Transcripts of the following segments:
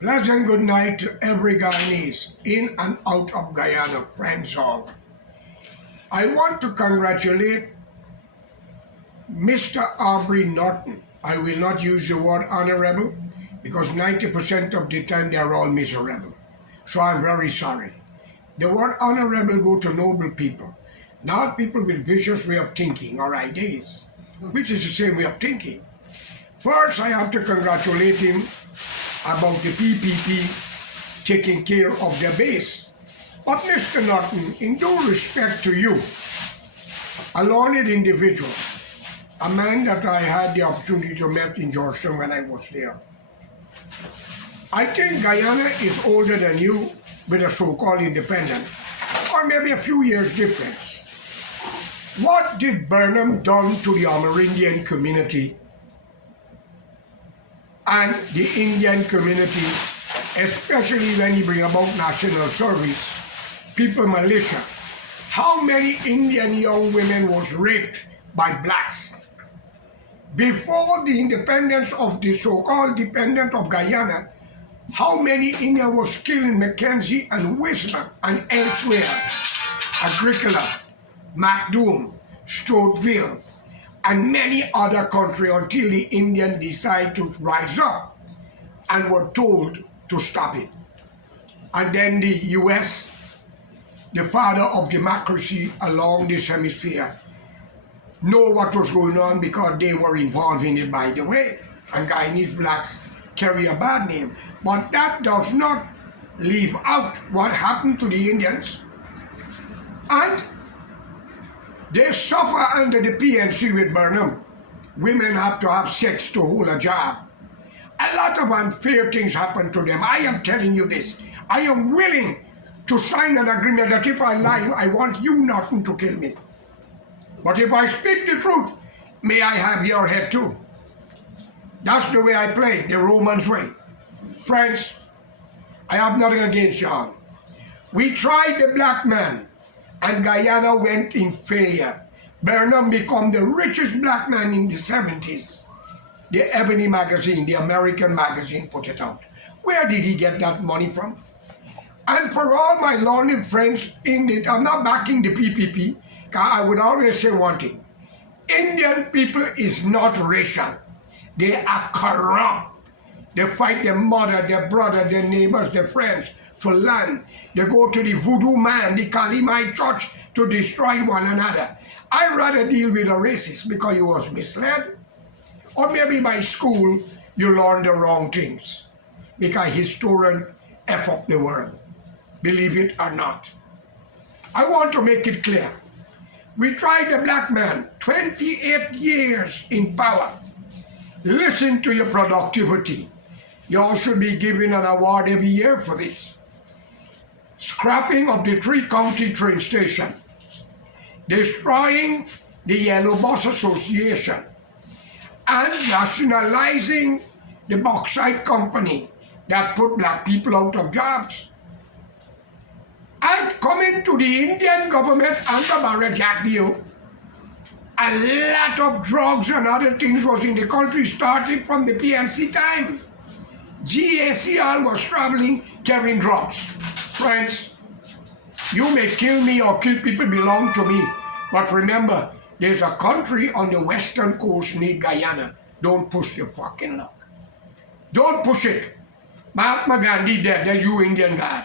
Pleasant good night to every Guyanese in and out of Guyana, friends all. I want to congratulate Mr. Aubrey Norton. I will not use the word honorable because 90% of the time they are all miserable. So I'm very sorry. The word honorable go to noble people, not people with vicious way of thinking or ideas, which is the same way of thinking. First, I have to congratulate him about the PPP taking care of their base. But Mr. Norton, in due respect to you, a learned individual, a man that I had the opportunity to meet in Georgetown when I was there, I think Guyana is older than you with a so-called independent, or maybe a few years difference. What did Burnham done to the Amerindian community and the Indian community, especially when you bring about national service, people militia? How many Indian young women was raped by blacks? Before the independence of the so-called dependent of Guyana, how many Indians was killed in Mackenzie and Whistler and elsewhere? Agricola, MacDoom, Stroudville, and many other countries until the Indians decided to rise up and were told to stop it. And then the US, the father of democracy along this hemisphere, know what was going on because they were involved in it, by the way. And Guyanese blacks carry a bad name. But that does not leave out what happened to the Indians. And they suffer under the PNC with Burnham. Women have to have sex to hold a job. A lot of unfair things happen to them. I am telling you this. I am willing to sign an agreement that if I lie, I want you not to kill me. But if I speak the truth, may I have your head too. That's the way I play, the Romans way. Friends, I have nothing against y'all. We tried the black man, and Guyana went in failure. Burnham became the richest black man in the 70s. The Ebony magazine, the American magazine, put it out. Where did he get that money from? And for all my learned friends in it, I'm not backing the PPP, because I would always say one thing. Indian people is not racial. They are corrupt. They fight their mother, their brother, their neighbors, their friends for land. They go to the voodoo man, the Kalimite church to destroy one another. I rather deal with a racist because he was misled. Or maybe by school you learn the wrong things. Because historians F up the world. Believe it or not. I want to make it clear. We tried the black man, 28 years in power. Listen to your productivity. Y'all should be given an award every year for this. Scrapping of the 3-county train station. Destroying the Yellow Bus Association. And nationalizing the bauxite company that put black people out of jobs. And coming to the Indian government under Barra Jagdeo, a lot of drugs and other things was in the country started from the PNC time. GACL was traveling carrying drugs. Friends, you may kill me or kill people belong to me, but remember, there's a country on the western coast named Guyana. Don't push your fucking luck. Don't push it. Mahatma Gandhi dead, there's you Indian guy.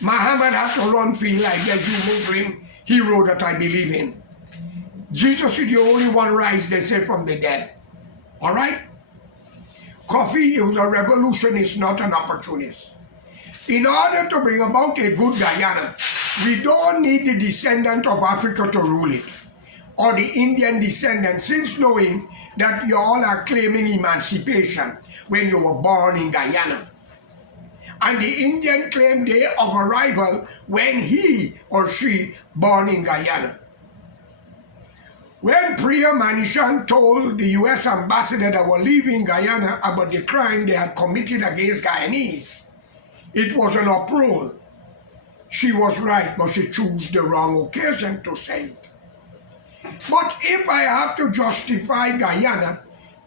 Muhammad had to run for his life, there's you Muslim hero that I believe in. Jesus is the only one rise, they say, from the dead. All right? Coffee is a revolutionist, not an opportunist. In order to bring about a good Guyana, we don't need the descendant of Africa to rule it, or the Indian descendant, since knowing that you all are claiming emancipation when you were born in Guyana. And the Indian claimed day of arrival when he or she born in Guyana. When Priya Manishan told the US ambassador that were leaving Guyana about the crime they had committed against Guyanese, it was an uproar. She was right, but she chose the wrong occasion to say it. But if I have to justify Guyana,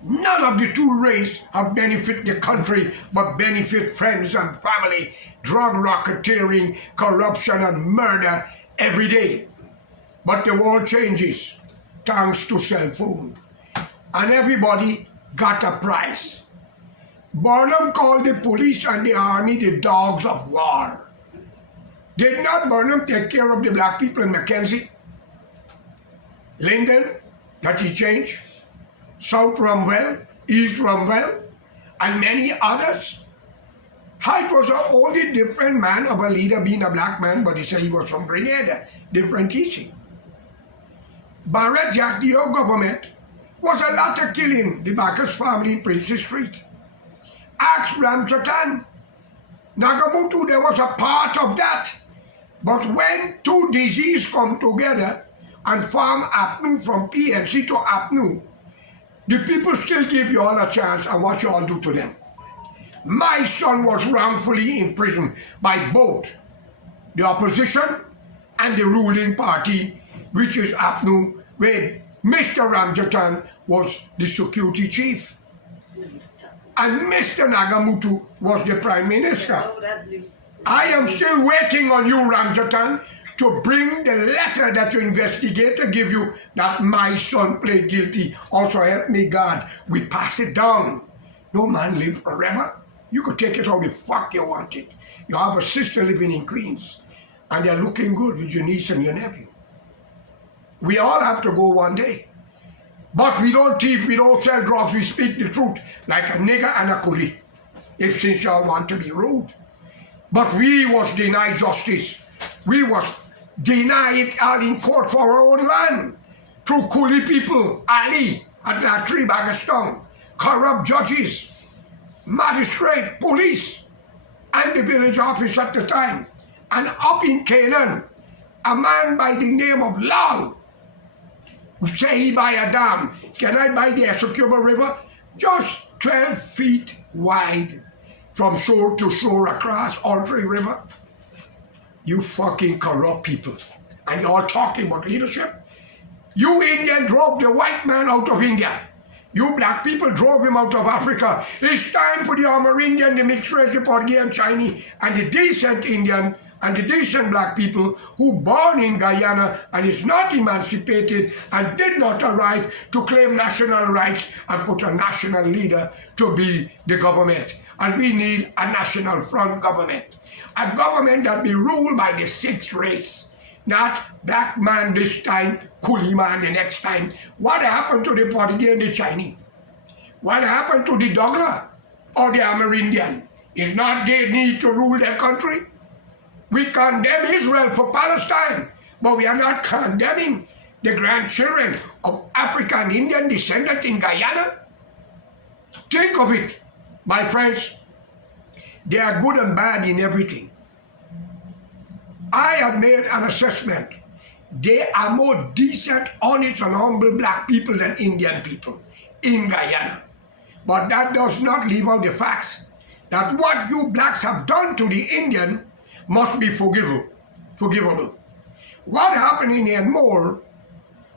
None of the two races have benefit the country, but benefit friends and family, drug racketeering, corruption and murder every day. But the world changes thanks to cell phone. And everybody got a price. Burnham called the police and the army the dogs of war. Did not Burnham take care of the black people in Mackenzie? Lyndon, that he changed? South Rumwell, East Rumwell, and many others? Hyde was the only different man of a leader being a black man, but he said he was from Grenada, different teaching. Barrett Jack, the old government, was a lot of killing the Bacchus family in Princess Street. Ask Ramjatan. Nagamutu, there was a part of that. But when two diseases come together and form APNU from PNC to APNU, the people still give you all a chance and what you all do to them. My son was wrongfully imprisoned by both the opposition and the ruling party, which is APNU, where Mr. Ramjatan was the security chief. And Mr. Nagamutu was the prime minister. I am still waiting on you, Ramjatan, to bring the letter that your investigator give you that my son played guilty. Also help me, God. We pass it down. No man live forever. You could take it how the fuck you want it. You have a sister living in Queens, and they're looking good with your niece and your nephew. We all have to go one day. But we don't thief, we don't sell drugs, we speak the truth like a nigger and a coolie. If since y'all want to be rude. But we was denied justice. We was denied all in court for our own land. Through coolie people, Ali, at La Tri Bagaston, corrupt judges, magistrate, police, and the village office at the time. And up in Canaan, a man by the name of Lal, say he buy a dam. Can I buy the Essequibo River? Just 12 feet wide from shore to shore across Altry River. You fucking corrupt people. And you're all talking about leadership. You Indian drove the white man out of India. You black people drove him out of Africa. It's time for the Amerindian, the mixed race, the Portuguese and Chinese, and the decent Indian and the decent black people who born in Guyana and is not emancipated and did not arrive to claim national rights and put a national leader to be the government. And we need a national front government. A government that be ruled by the sixth race. Not black man this time, coolie man the next time. What happened to the Portuguese and the Chinese? What happened to the Douglas or the Amerindian? Is not they need to rule their country? We condemn Israel for Palestine, but we are not condemning the grandchildren of African Indian descendant in Guyana. Think of it, my friends. They are good and bad in everything. I have made an assessment. They are more decent, honest, and humble black people than Indian people in Guyana. But that does not leave out the facts that what you blacks have done to the Indian must be forgivable. What happened in Enmore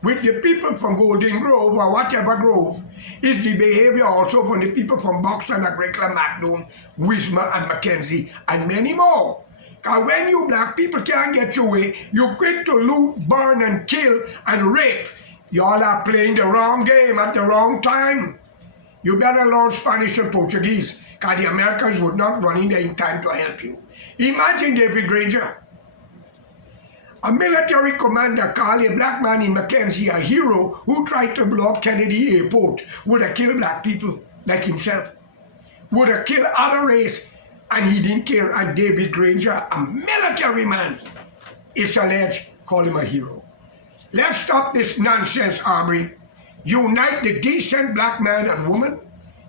with the people from Golden Grove or whatever grove is the behavior also from the people from Buxton, Agricola, Macdon, Wismar, and Mackenzie, and many more. Because when you black people can't get your way, you're quick to loot, burn, and kill, and rape. Y'all are playing the wrong game at the wrong time. You better learn Spanish and Portuguese, because the Americans would not run in there in time to help you. Imagine David Granger, a military commander called a black man in Mackenzie a hero who tried to blow up Kennedy Airport, would have killed black people like himself, would have killed other race, and he didn't care. And David Granger, a military man, is alleged, call him a hero. Let's stop this nonsense, Aubrey. Unite the decent black man and woman,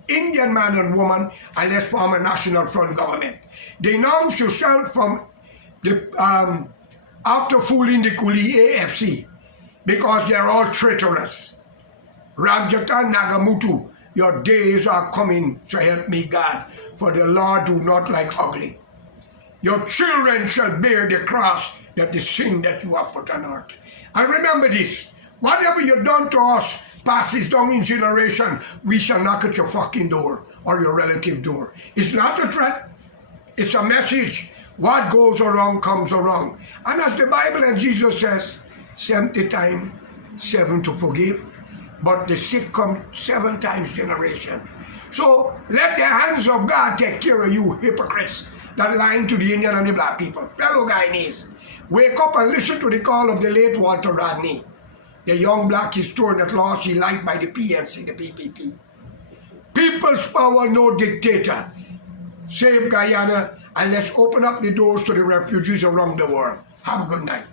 Indian man and woman, and let's form a national front government. Denounce yourself from the after fooling the coolie AFC, because they're all traitorous. Ramjatan Nagamutu, your days are coming, so help me God, for the Lord do not like ugly. Your children shall bear the cross, that the sin that you have put on earth. And remember this, whatever you've done to us, passes down in generation, we shall knock at your fucking door or your relative door. It's not a threat. It's a message. What goes around comes around. And as the Bible and Jesus says, 70 times 7 to forgive, but the sick come 7 times generation. So let the hands of God take care of you hypocrites that lying to the Indian and the black people. Fellow Guyanese, wake up and listen to the call of the late Walter Rodney, the young black historian that lost his life by the PNC, the PPP. People's power, no dictator. Save Guyana, and let's open up the doors to the refugees around the world. Have a good night.